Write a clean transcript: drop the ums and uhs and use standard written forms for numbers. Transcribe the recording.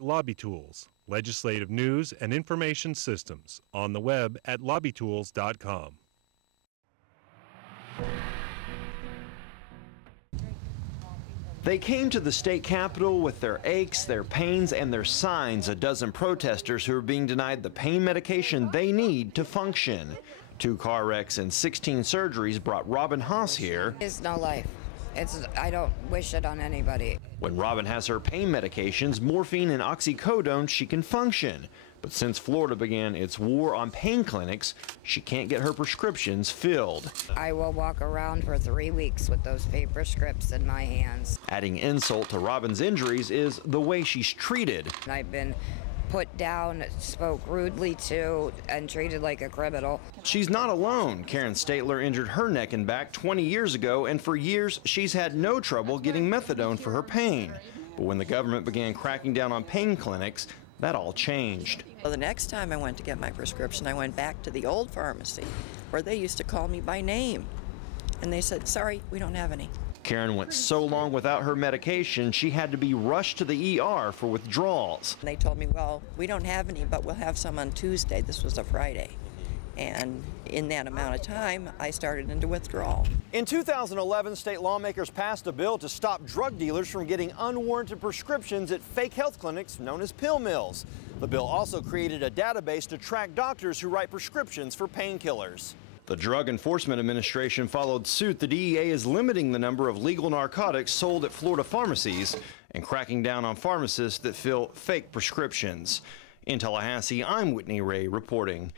Lobby Tools, legislative news and information systems, on the web at lobbytools.com. They came to the state capitol with their aches, their pains, and their signs, a dozen protesters who are being denied the pain medication they need to function. 2 car wrecks and 16 surgeries brought Robin Haas here. It's no life. I don't wish it on anybody. When Robin has her pain medications, morphine and oxycodone, she can function. But since Florida began its war on pain clinics, she can't get her prescriptions filled. I will walk around for 3 weeks with those paper scripts in my hands. Adding insult to Robin's injuries is the way she's treated. I've been put down, spoke rudely to, and treated like a criminal. She's not alone. Karen Statler injured her neck and back 20 years ago, and for years she's had no trouble getting methadone for her pain. But when the government began cracking down on pain clinics, that all changed. Well, the next time I went to get my prescription, I went back to the old pharmacy where they used to call me by name. And they said, sorry, we don't have any. Karen went so long without her medication, she had to be rushed to the ER for withdrawals. And they told me, well, we don't have any, but we'll have some on Tuesday. This was a Friday. And in that amount of time, I started into withdrawal. In 2011, state lawmakers passed a bill to stop drug dealers from getting unwarranted prescriptions at fake health clinics known as pill mills. The bill also created a database to track doctors who write prescriptions for painkillers. The Drug Enforcement Administration followed suit. The DEA is limiting the number of legal narcotics sold at Florida pharmacies and cracking down on pharmacists that fill fake prescriptions. In Tallahassee, I'm Whitney Ray reporting.